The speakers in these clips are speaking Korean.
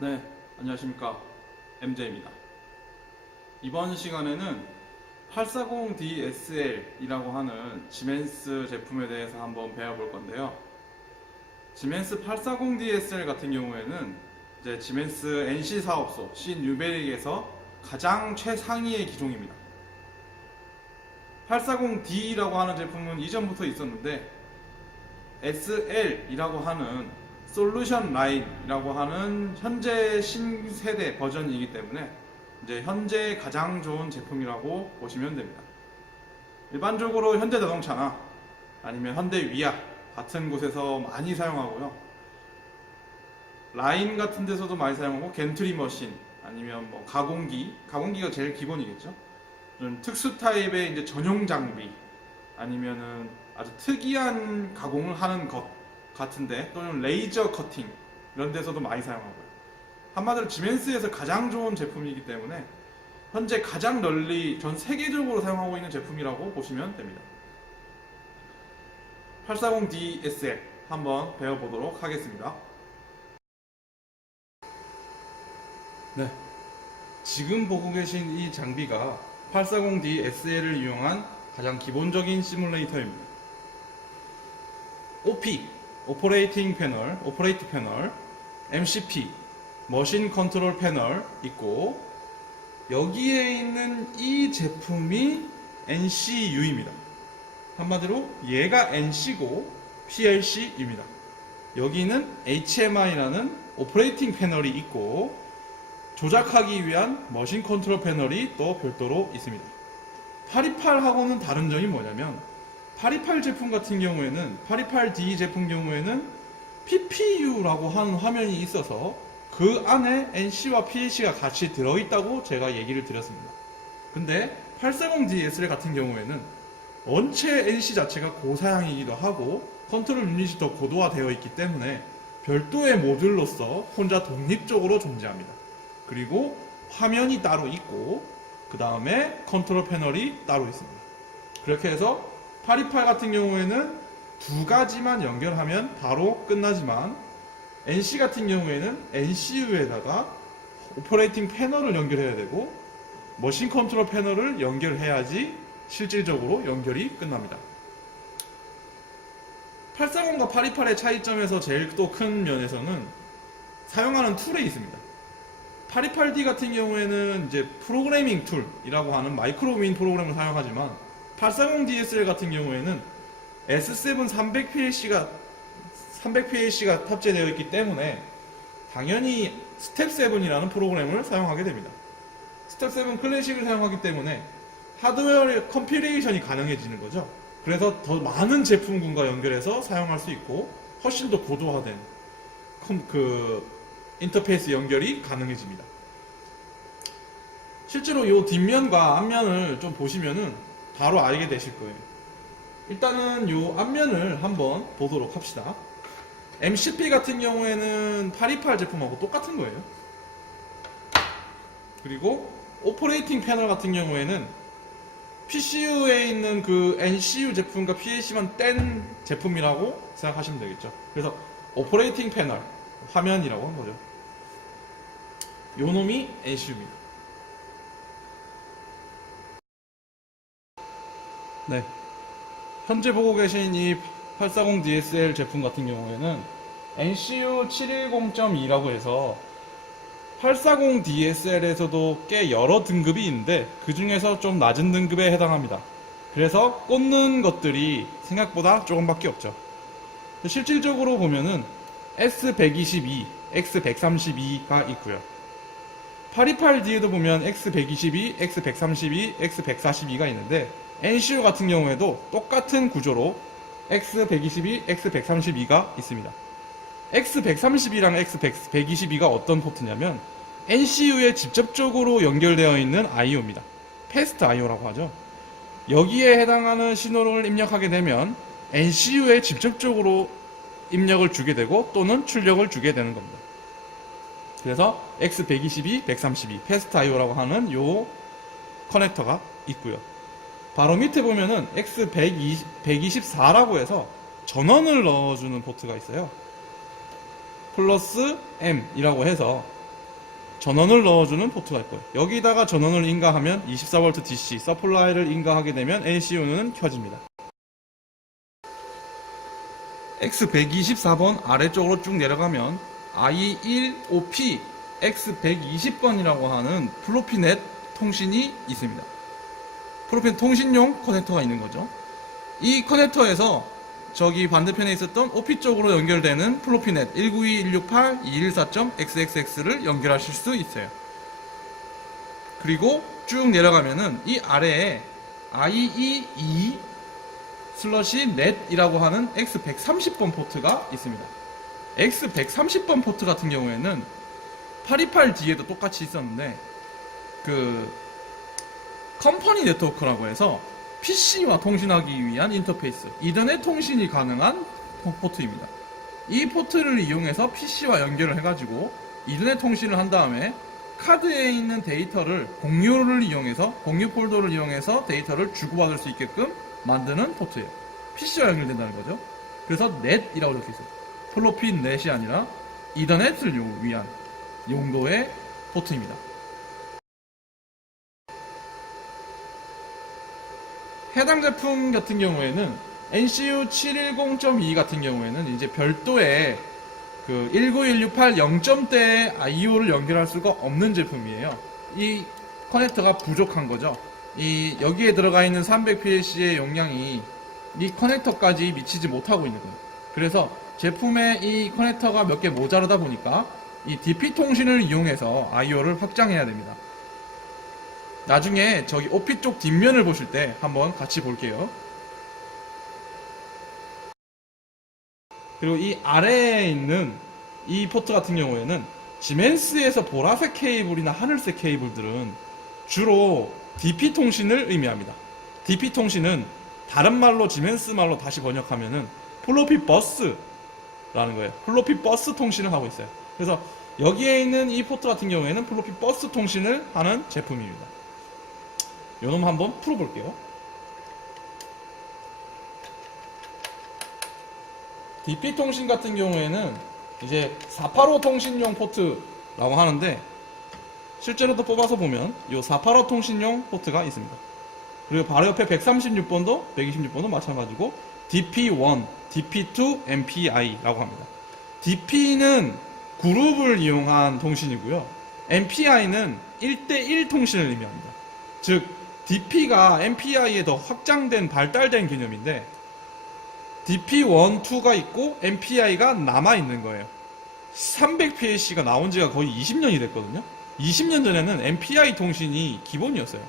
네, 안녕하십니까. MJ입니다. 이번 시간에는 840DSL이라고 하는 지멘스 제품에 대해서 한번 배워볼 건데요. 지멘스 840DSL 같은 경우에는 이제 지멘스 NC 사업소 신유베릭에서 가장 최상위의 기종입니다. 840D라고 하는 제품은 이전부터 있었는데 SL이라고 하는 솔루션 라인이라고 하는 현재 신세대 버전이기 때문에 이제 현재 가장 좋은 제품이라고 보시면 됩니다. 일반적으로 현대자동차나 아니면 현대위아 같은 곳에서 많이 사용하고요. 라인 같은 데서도 많이 사용하고 겐트리 머신 아니면 뭐 가공기가 제일 기본이겠죠. 좀 특수 타입의 이제 전용 장비 아니면은 아주 특이한 가공을 하는 것 같은데 또는 레이저 커팅 이런 데서도 많이 사용하고요. 한마디로 지멘스에서 가장 좋은 제품이기 때문에 현재 가장 널리 전 세계적으로 사용하고 있는 제품이라고 보시면 됩니다. 840DSL 한번 배워보도록 하겠습니다. 네, 지금 보고 계신 이 장비가 840DSL을 이용한 가장 기본적인 시뮬레이터입니다. OP 오퍼레이팅 패널, MCP, 머신 컨트롤 패널 있고 여기에 있는 이 제품이 NCU입니다. 한마디로 얘가 NC고 PLC입니다. 여기는 HMI라는 오퍼레이팅 패널이 있고 조작하기 위한 머신 컨트롤 패널이 또 별도로 있습니다. 828하고는 다른 점이 뭐냐면 828 제품 같은 경우에는 828D 제품 경우에는 PPU라고 하는 화면이 있어서 그 안에 NC와 PLC가 같이 들어있다고 제가 얘기를 드렸습니다. 근데 840DSL 같은 경우에는 원체 NC 자체가 고사양이기도 하고 컨트롤 유닛이 더 고도화되어 있기 때문에 별도의 모듈로서 혼자 독립적으로 존재합니다. 그리고 화면이 따로 있고 그 다음에 컨트롤 패널이 따로 있습니다. 그렇게 해서 828 같은 경우에는 두 가지만 연결하면 바로 끝나지만 NC 같은 경우에는 NCU에다가 오퍼레이팅 패널을 연결해야 되고 머신 컨트롤 패널을 연결해야지 실질적으로 연결이 끝납니다. 840과 828의 차이점에서 제일 또 큰 면에서는 사용하는 툴에 있습니다. 828D 같은 경우에는 이제 프로그래밍 툴이라고 하는 마이크로민 프로그램을 사용하지만 840DSL 같은 경우에는 S7 300PLC가 탑재되어 있기 때문에 당연히 스텝 7이라는 프로그램을 사용하게 됩니다. 스텝 7 클래식을 사용하기 때문에 하드웨어의 컴필레이션이 가능해지는 거죠. 그래서 더 많은 제품군과 연결해서 사용할 수 있고 훨씬 더 고도화된 인터페이스 연결이 가능해집니다. 실제로 이 뒷면과 앞면을 좀 보시면은 바로 알게 되실 거예요. 일단은 이 앞면을 한번 보도록 합시다. MCP 같은 경우에는 828 제품하고 똑같은 거예요. 그리고 오퍼레이팅 패널 같은 경우에는 PCU에 있는 그 NCU 제품과 PLC만 뗀 제품이라고 생각하시면 되겠죠. 그래서 오퍼레이팅 패널, 화면이라고 한 거죠. 요 놈이 NCU입니다. 네. 현재 보고 계신 이 840DSL 제품 같은 경우에는 NCU 710.2라고 해서 840DSL에서도 꽤 여러 등급이 있는데 그 중에서 좀 낮은 등급에 해당합니다. 그래서 꽂는 것들이 생각보다 조금밖에 없죠. 실질적으로 보면은 S122, X132가 있고요. 828D에도 보면 X122, X132, X142가 있는데 NCU 같은 경우에도 똑같은 구조로 X122, X132가 있습니다. X130이랑 X122가 어떤 포트냐면 NCU에 직접적으로 연결되어 있는 IO입니다. 패스트 IO라고 하죠. 여기에 해당하는 신호를 입력하게 되면 NCU에 직접적으로 입력을 주게 되고 또는 출력을 주게 되는 겁니다. 그래서 X122, 132 패스트 IO라고 하는 요 커넥터가 있고요. 바로 밑에 보면은 X124라고 해서 전원을 넣어주는 포트가 있어요. 플러스 M이라고 해서 전원을 넣어주는 포트가 있고요. 여기다가 전원을 인가하면 24V DC 서플라이를 인가하게 되면 NCU는 켜집니다. X124번 아래쪽으로 쭉 내려가면 I15P X120번이라고 하는 플로피넷 통신이 있습니다. 플로피넷 통신용 커넥터가 있는 거죠. 이 커넥터에서 저기 반대편에 있었던 OP 쪽으로 연결되는 플로피넷 192.168.214.xxx를 연결하실 수 있어요. 그리고 쭉 내려가면은 이 아래에 IEE 넷이라고 하는 X130번 포트가 있습니다. X130번 포트 같은 경우에는 828D에도 똑같이 있었는데 그 컴퍼니 네트워크라고 해서 PC와 통신하기 위한 인터페이스, 이더넷 통신이 가능한 포트입니다. 이 포트를 이용해서 PC와 연결을 해가지고 이더넷 통신을 한 다음에 카드에 있는 데이터를 공유 폴더를 이용해서 데이터를 주고받을 수 있게끔 만드는 포트예요. PC와 연결된다는 거죠. 그래서 넷이라고 적혀있어요. 플로피 넷이 아니라 이더넷을 위한 용도의 포트입니다. 해당 제품 같은 경우에는 NCU 710.2 같은 경우에는 이제 별도의 그 19168 0점대의 IO를 연결할 수가 없는 제품이에요. 이 커넥터가 부족한 거죠. 여기에 들어가 있는 300PLC의 용량이 이 커넥터까지 미치지 못하고 있는 거예요. 그래서 제품에 이 커넥터가 몇 개 모자르다 보니까 이 DP 통신을 이용해서 IO를 확장해야 됩니다. 나중에 저기 OP 쪽 뒷면을 보실 때 한번 같이 볼게요. 그리고 이 아래에 있는 이 포트 같은 경우에는 지멘스에서 보라색 케이블이나 하늘색 케이블들은 주로 DP 통신을 의미합니다. DP 통신은 다른 말로 지멘스 말로 다시 번역하면은 플로피 버스라는 거예요. 플로피 버스 통신을 하고 있어요. 그래서 여기에 있는 이 포트 같은 경우에는 플로피 버스 통신을 하는 제품입니다. 요놈 한번 풀어볼게요. DP 통신 같은 경우에는 이제 485 통신용 포트라고 하는데 실제로도 뽑아서 보면 이 485 통신용 포트가 있습니다. 그리고 바로 옆에 136번도 126번도 마찬가지고 DP1, DP2, MPI라고 합니다. DP는 그룹을 이용한 통신이고요. MPI는 1대1 통신을 의미합니다. 즉 DP가 MPI에 더 확장된 발달된 개념인데 DP1, 2가 있고 MPI가 남아있는 거예요. 300PLC가 나온 지가 거의 20년이 됐거든요. 20년 전에는 MPI 통신이 기본이었어요.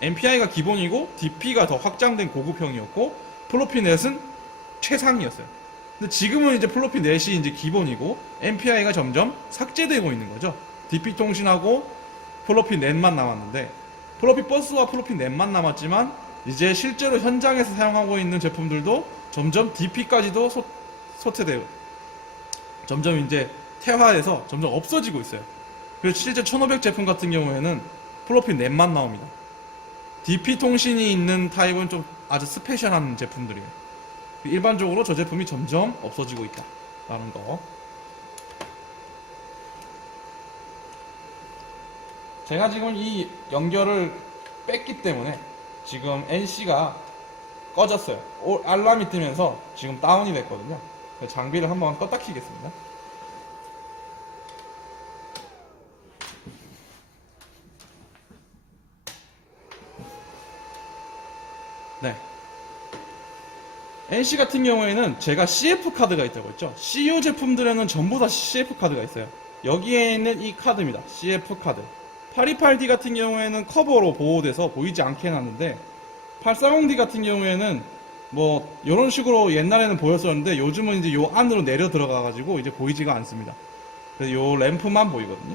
MPI가 기본이고 DP가 더 확장된 고급형이었고 플로피넷은 최상이었어요. 근데 지금은 이제 플로피넷이 이제 기본이고 MPI가 점점 삭제되고 있는 거죠. DP 통신하고 플로피넷만 남았는데 플로피 버스와 플로피넷만 남았지만 이제 실제로 현장에서 사용하고 있는 제품들도 점점 DP까지도 소태되고 점점 이제 퇴화해서 점점 없어지고 있어요. 그래서 실제 1500 제품 같은 경우에는 플로피넷만 나옵니다. DP 통신이 있는 타입은 좀 아주 스페셜한 제품들이에요. 일반적으로 저 제품이 점점 없어지고 있다라는 거. 제가 지금 이 연결을 뺐기 때문에 지금 NC가 꺼졌어요. 알람이 뜨면서 지금 다운이 됐거든요. 장비를 한번 껐다 키겠습니다. 네. NC 같은 경우에는 제가 CF 카드가 있다고 했죠. CU 제품들에는 전부 다 CF 카드가 있어요. 여기에 있는 이 카드입니다. CF 카드. 828D 같은 경우에는 커버로 보호돼서 보이지 않게 해놨는데 840D 같은 경우에는 뭐 이런 식으로 옛날에는 보였었는데 요즘은 이제 요 안으로 내려 들어가 가지고 이제 보이지가 않습니다. 그래서 요 램프만 보이거든요.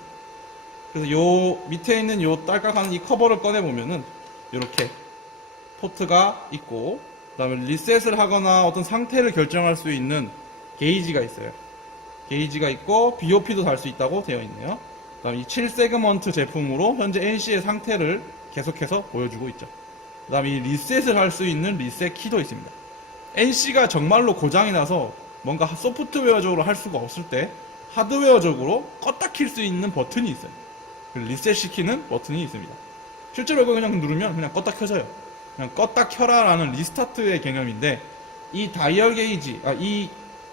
그래서 요 밑에 있는 요 딸깍하는 이 커버를 꺼내 보면은 이렇게 포트가 있고 그다음에 리셋을 하거나 어떤 상태를 결정할 수 있는 게이지가 있어요. 게이지가 있고 BOP도 달 수 있다고 되어 있네요. 그다음에 이 7세그먼트 제품으로 현재 NC의 상태를 계속해서 보여주고 있죠. 그 다음에 이 리셋을 할 수 있는 리셋 키도 있습니다. NC가 정말로 고장이 나서 뭔가 소프트웨어적으로 할 수가 없을 때 하드웨어적으로 껐다 킬 수 있는 버튼이 있어요. 리셋 시키는 버튼이 있습니다. 실제로 이거 그냥 누르면 그냥 껐다 켜져요. 그냥 껐다 켜라라는 리스타트의 개념인데, 이 다이얼 게이지, 이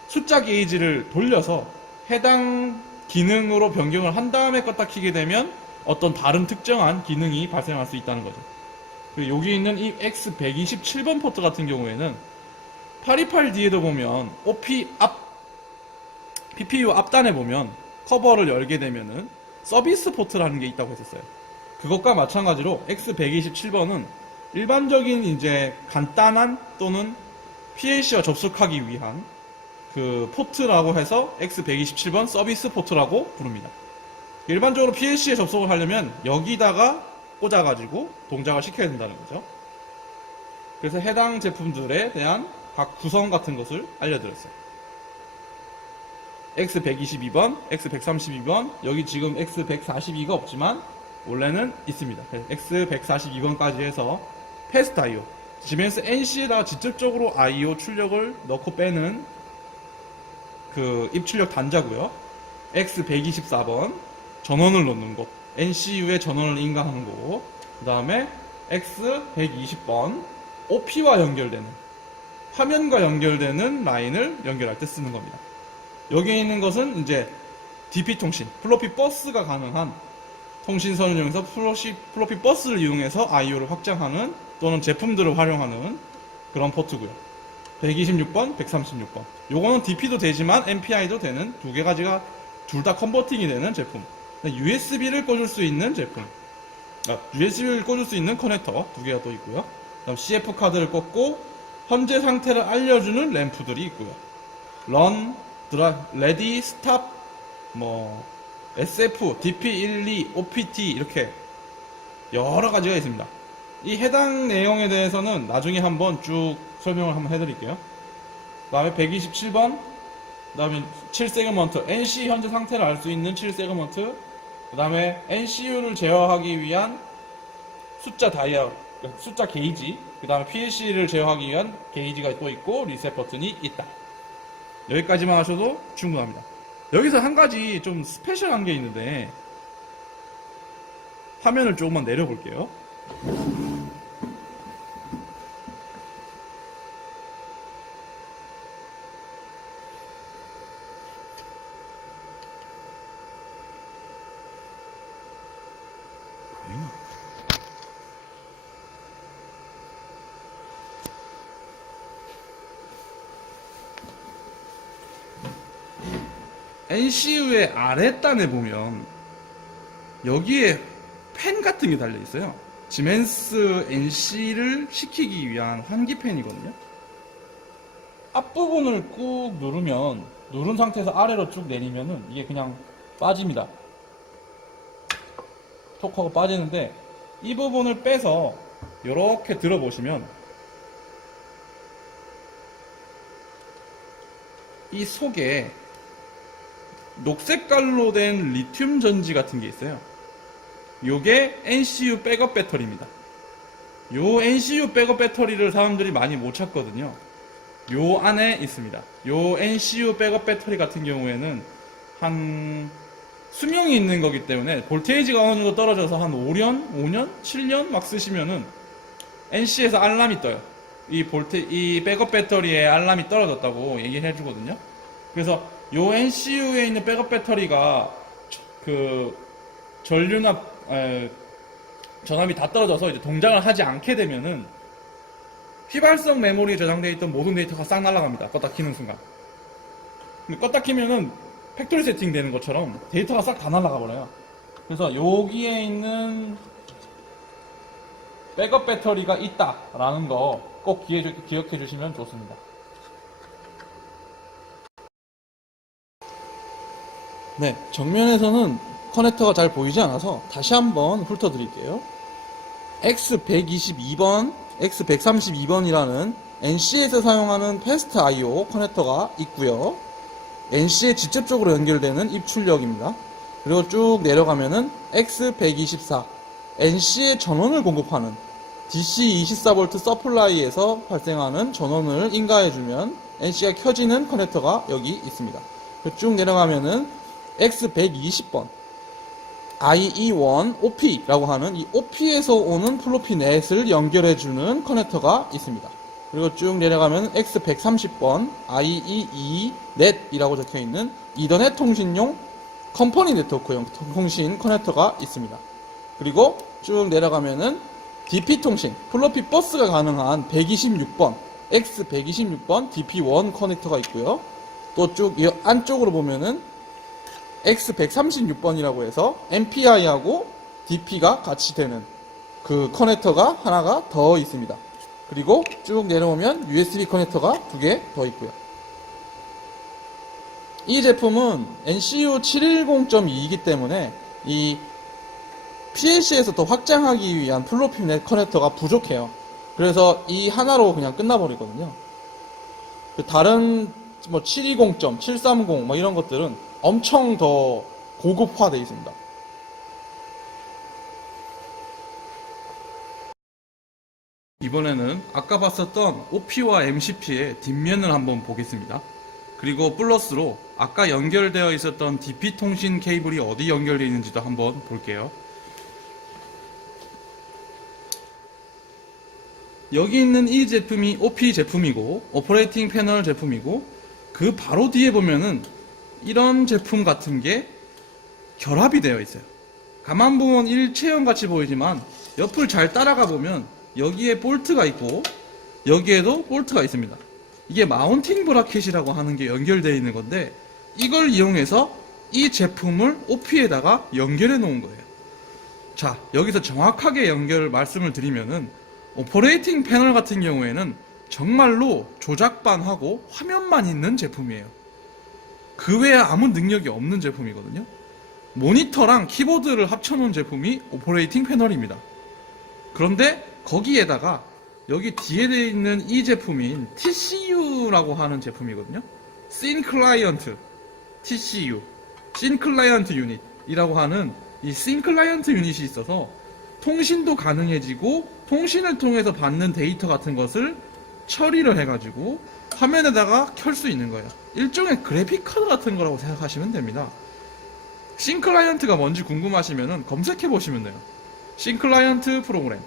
숫자 게이지를 돌려서 해당 기능으로 변경을 한 다음에 껐다 켜게 되면 어떤 다른 특정한 기능이 발생할 수 있다는 거죠. 그리고 여기 있는 이 X127번 포트 같은 경우에는 828D에도 보면 PPU 앞단에 보면 커버를 열게 되면은 서비스 포트라는 게 있다고 했었어요. 그것과 마찬가지로 X127번은 일반적인 이제 간단한 또는 PLC와 접속하기 위한 그 포트라고 해서 X127번 서비스 포트라고 부릅니다. 일반적으로 PLC에 접속을 하려면 여기다가 꽂아가지고 동작을 시켜야 된다는 거죠. 그래서 해당 제품들에 대한 각 구성 같은 것을 알려드렸어요. X122번, X132번, 여기 지금 X142가 없지만 원래는 있습니다. X142번까지 해서 패스트 I/O, 시멘스 NC에다가 직접적으로 I/O 출력을 넣고 빼는 그 입출력 단자고요. X124번, 전원을 넣는 곳, NCU에 전원을 인가하는 곳. 그 다음에 X120번, OP와 연결되는, 화면과 연결되는 라인을 연결할 때 쓰는 겁니다. 여기에 있는 것은 이제 DP 통신, 플로피 버스가 가능한 통신선을 이용해서 플로피 버스를 이용해서 I/O를 확장하는 또는 제품들을 활용하는 그런 포트고요. 126번, 136번. 요거는 DP도 되지만 MPI도 되는 두 개 가지가 둘 다 컨버팅이 되는 제품. USB를 꽂을 수 있는 제품. USB를 꽂을 수 있는 커넥터 두 개가 또 있고요. 그다음 CF 카드를 꽂고 현재 상태를 알려주는 램프들이 있고요. 런, 레디, 스탑, SF, DP12, OPT 이렇게 여러 가지가 있습니다. 이 해당 내용에 대해서는 나중에 한번 쭉 설명을 한번 해드릴게요. 그 다음에 127번, 그 다음에 7세그먼트, NC 현재 상태를 알 수 있는 7세그먼트, 그 다음에 NCU를 제어하기 위한 숫자 다이얼, 숫자 게이지, 그 다음에 PLC를 제어하기 위한 게이지가 또 있고 리셋 버튼이 있다. 여기까지만 하셔도 충분합니다. 여기서 한 가지 좀 스페셜한 게 있는데 화면을 조금만 내려볼게요. NCU의 아랫단에 보면 여기에 팬 같은 게 달려 있어요. 지멘스 NC를 시키기 위한 환기팬이거든요. 앞부분을 꾹 누르면, 누른 상태에서 아래로 쭉 내리면은 이게 그냥 빠집니다. 톡 하고 빠지는데, 이 부분을 빼서 이렇게 들어보시면 이 속에 녹색깔로 된 리튬 전지 같은 게 있어요. 요게 NCU 백업 배터리입니다. 요 NCU 백업 배터리를 사람들이 많이 못 찾거든요. 요 안에 있습니다. 요 NCU 백업 배터리 같은 경우에는 한 수명이 있는 거기 때문에 볼테이지가 어느 정도 떨어져서 한 5년, 7년 막 쓰시면은 NC에서 알람이 떠요. 이 백업 배터리에 알람이 떨어졌다고 얘기를 해주거든요. 그래서 요 NCU에 있는 백업 배터리가 그 전압이 다 떨어져서 이제 동작을 하지 않게 되면은 휘발성 메모리에 저장되어 있던 모든 데이터가 싹 날아갑니다. 껐다 키는 순간. 근데 껐다 키면은 팩토리 세팅 되는 것처럼 데이터가 싹 다 날아가 버려요. 그래서 여기에 있는 백업 배터리가 있다라는 거 꼭 기억해 주시면 좋습니다. 네, 정면에서는 커넥터가 잘 보이지 않아서 다시 한번 훑어 드릴게요. X122번, X132번이라는 NC에서 사용하는 패스트 I/O 커넥터가 있고요. NC에 직접적으로 연결되는 입출력입니다. 그리고 쭉 내려가면은 X124, NC에 전원을 공급하는 DC 24V 서플라이에서 발생하는 전원을 인가해주면 NC가 켜지는 커넥터가 여기 있습니다. 쭉 내려가면은 X120번, IE1 OP라고 하는 이 OP에서 오는 플로피 넷을 연결해주는 커넥터가 있습니다. 그리고 쭉 내려가면 X130번 IEE 넷이라고 적혀있는 이더넷 통신용 컴퍼니 네트워크용 통신 커넥터가 있습니다. 그리고 쭉 내려가면은 DP 통신, 플로피 버스가 가능한 126번 X126번 DP1 커넥터가 있고요. 또 쭉 안쪽으로 보면은 X136번이라고 해서 MPI하고 DP가 같이 되는 그 커넥터가 하나가 더 있습니다. 그리고 쭉 내려오면 USB 커넥터가 2개 더 있고요. 이 제품은 NCU 710.2이기 때문에 이 PLC에서 더 확장하기 위한 플로피 넷 커넥터가 부족해요. 그래서 이 하나로 그냥 끝나버리거든요. 다른 뭐 720점, 730 뭐 이런 것들은 엄청 더 고급화되어 있습니다. 이번에는 아까 봤었던 OP와 MCP의 뒷면을 한번 보겠습니다. 그리고 플러스로 아까 연결되어 있었던 DP 통신 케이블이 어디 연결되어 있는지도 한번 볼게요. 여기 있는 이 제품이 OP 제품이고 오퍼레이팅 패널 제품이고 그 바로 뒤에 보면은 이런 제품 같은 게 결합이 되어 있어요. 가만 보면 일체형 같이 보이지만 옆을 잘 따라가 보면 여기에 볼트가 있고 여기에도 볼트가 있습니다. 이게 마운팅 브라켓이라고 하는 게 연결되어 있는 건데 이걸 이용해서 이 제품을 OP에다가 연결해 놓은 거예요. 자, 여기서 정확하게 연결 말씀을 드리면은 오퍼레이팅 패널 같은 경우에는 정말로 조작반하고 화면만 있는 제품이에요. 그 외에 아무 능력이 없는 제품이거든요. 모니터랑 키보드를 합쳐놓은 제품이 오퍼레이팅 패널입니다. 그런데 거기에다가 여기 뒤에 되어 있는 이 제품인 TCU라고 하는 제품이거든요. Thin Client TCU, Thin Client Unit이라고 하는 이 Thin Client 유닛이 있어서 통신도 가능해지고 통신을 통해서 받는 데이터 같은 것을 처리를 해가지고 화면에다가 켤 수 있는 거예요. 일종의 그래픽 카드 같은 거라고 생각하시면 됩니다. 싱클라이언트가 뭔지 궁금하시면 검색해 보시면 돼요. 싱클라이언트 프로그램,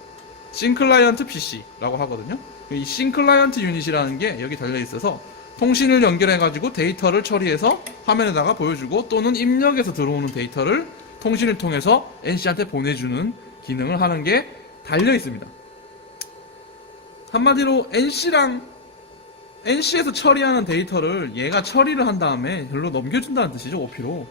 싱클라이언트 PC라고 하거든요. 이 싱클라이언트 유닛이라는 게 여기 달려 있어서 통신을 연결해 가지고 데이터를 처리해서 화면에다가 보여주고 또는 입력해서 들어오는 데이터를 통신을 통해서 NC한테 보내주는 기능을 하는 게 달려 있습니다. 한마디로 NC에서 처리하는 데이터를 얘가 처리를 한 다음에 별로 넘겨준다는 뜻이죠, OP로.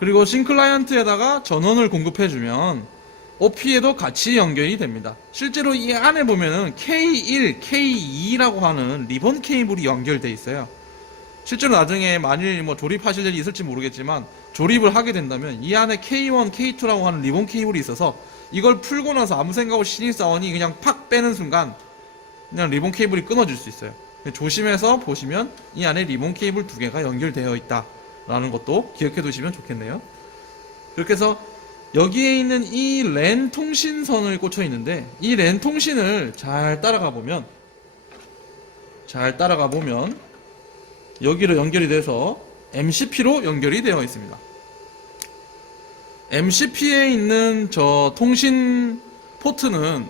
그리고 싱클라이언트에다가 전원을 공급해주면 OP에도 같이 연결이 됩니다. 실제로 이 안에 보면은 K1, K2라고 하는 리본 케이블이 연결되어 있어요. 실제로 나중에 만일 뭐 조립하실 일이 있을지 모르겠지만 조립을 하게 된다면 이 안에 K1, K2라고 하는 리본 케이블이 있어서 이걸 풀고 나서 아무 생각 없이 신입사원이 그냥 팍 빼는 순간 그냥 리본 케이블이 끊어질 수 있어요. 조심해서 보시면 이 안에 리본 케이블 2개가 연결되어 있다 라는 것도 기억해 두시면 좋겠네요. 그렇게 해서 여기에 있는 이 랜 통신선을 꽂혀 있는데 이 랜 통신을 잘 따라가 보면 여기로 연결이 돼서 MCP로 연결이 되어 있습니다. MCP에 있는 저 통신 포트는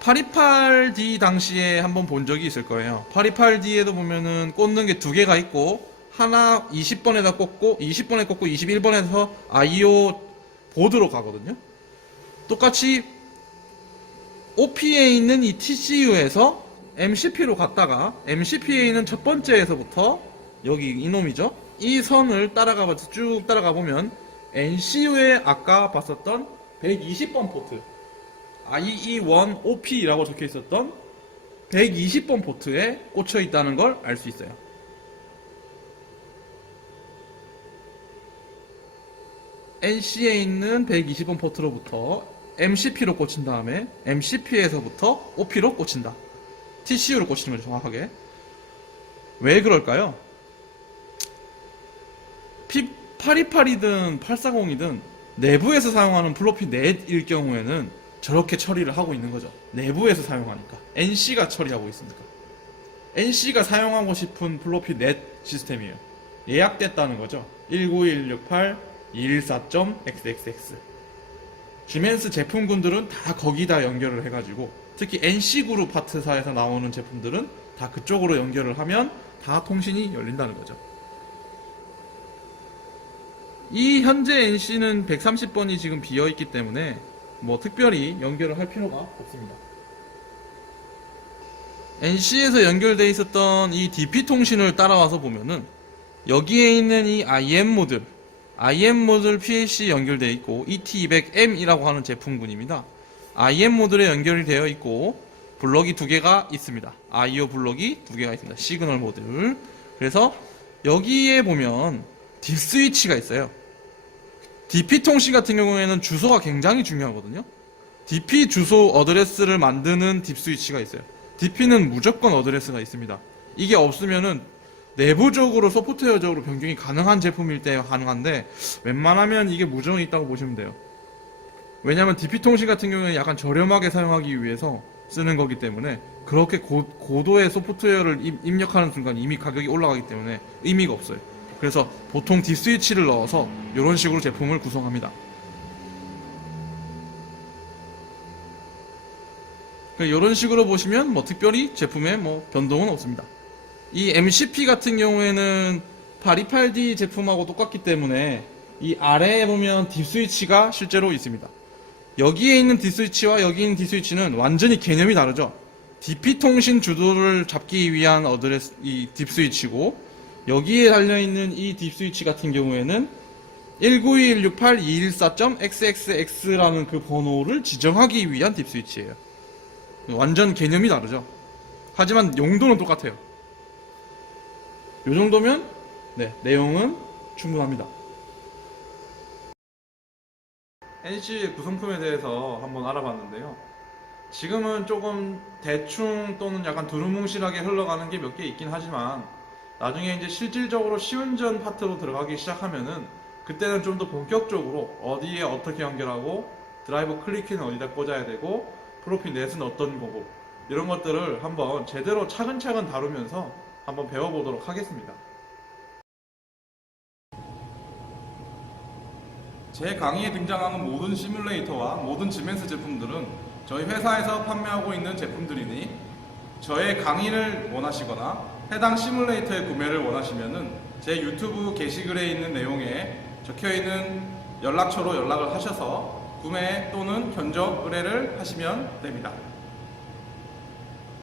828D 당시에 한번 본 적이 있을 거예요. 828D에도 보면은 꽂는 게 2개가 있고 하나 20번에다 꽂고 20번에 꽂고 21번에서 IO 보드로 가거든요. 똑같이 OP에 있는 이 TCU에서 MCP로 갔다가 MCP에 있는 첫 번째에서부터 여기 이놈이죠. 이 선을 쭉 따라가 보면 NCU에 아까 봤었던 120번 포트 IE1 OP라고 적혀 있었던 120번 포트에 꽂혀 있다는 걸 알 수 있어요. NC에 있는 120번 포트로부터 MCP로 꽂힌 다음에 MCP에서부터 OP로 꽂힌다. TCU로 꽂히는 거죠, 정확하게. 왜 그럴까요? 828이든 840이든 내부에서 사용하는 플로피 넷일 경우에는 저렇게 처리를 하고 있는 거죠. 내부에서 사용하니까. NC가 처리하고 있으니까. NC가 사용하고 싶은 플로피 넷 시스템이에요. 예약됐다는 거죠. 19168 214.xxx. 지멘스 제품군들은 다 거기다 연결을 해가지고, 특히 NC그룹 파트사에서 나오는 제품들은 다 그쪽으로 연결을 하면 다 통신이 열린다는 거죠. 이 현재 NC는 130번이 지금 비어있기 때문에 뭐 특별히 연결을 할 필요가 없습니다. NC에서 연결되어 있었던 이 DP 통신을 따라와서 보면은 여기에 있는 이 IM 모듈 PLC 연결되어 있고 ET200M이라고 하는 제품군입니다. IM 모듈에 연결이 되어 있고 블럭이 두 개가 있습니다. IO 블럭이 두 개가 있습니다. 시그널 모듈. 그래서 여기에 보면 딥 스위치가 있어요. DP 통신 같은 경우에는 주소가 굉장히 중요하거든요. DP 주소 어드레스를 만드는 딥 스위치가 있어요. DP는 무조건 어드레스가 있습니다. 이게 없으면은 내부적으로 소프트웨어적으로 변경이 가능한 제품일 때 가능한데 웬만하면 이게 무정이 있다고 보시면 돼요. 왜냐하면 DP 통신 같은 경우에는 약간 저렴하게 사용하기 위해서 쓰는 거기 때문에 그렇게 고도의 소프트웨어를 입력하는 순간 이미 가격이 올라가기 때문에 의미가 없어요. 그래서 보통 딥 스위치를 넣어서 이런 식으로 제품을 구성합니다. 이런 식으로 보시면 뭐 특별히 제품에 뭐 변동은 없습니다. 이 MCP 같은 경우에는 828D 제품하고 똑같기 때문에 이 아래에 보면 딥 스위치가 실제로 있습니다. 여기에 있는 딥 스위치와 여기 있는 딥 스위치는 완전히 개념이 다르죠. DP 통신 주도를 잡기 위한 어드레스 이 딥 스위치고 여기에 달려있는 이 딥 스위치 같은 경우에는 192.168.214.xxx라는 그 번호를 지정하기 위한 딥 스위치예요. 완전 개념이 다르죠. 하지만 용도는 똑같아요. 이 정도면 네, 내용은 충분합니다. NC의 구성품에 대해서 한번 알아봤는데요. 지금은 조금 대충 또는 약간 두루뭉실하게 흘러가는 게 몇 개 있긴 하지만 나중에 이제 실질적으로 시운전 파트로 들어가기 시작하면은 그때는 좀 더 본격적으로 어디에 어떻게 연결하고 드라이버 클릭키는 어디다 꽂아야 되고 프로필 넷은 어떤 거고 이런 것들을 한번 제대로 차근차근 다루면서 한번 배워보도록 하겠습니다. 제 강의에 등장하는 모든 시뮬레이터와 모든 지멘스 제품들은 저희 회사에서 판매하고 있는 제품들이니 저의 강의를 원하시거나 해당 시뮬레이터의 구매를 원하시면은 제 유튜브 게시글에 있는 내용에 적혀있는 연락처로 연락을 하셔서 구매 또는 견적 의뢰를 하시면 됩니다.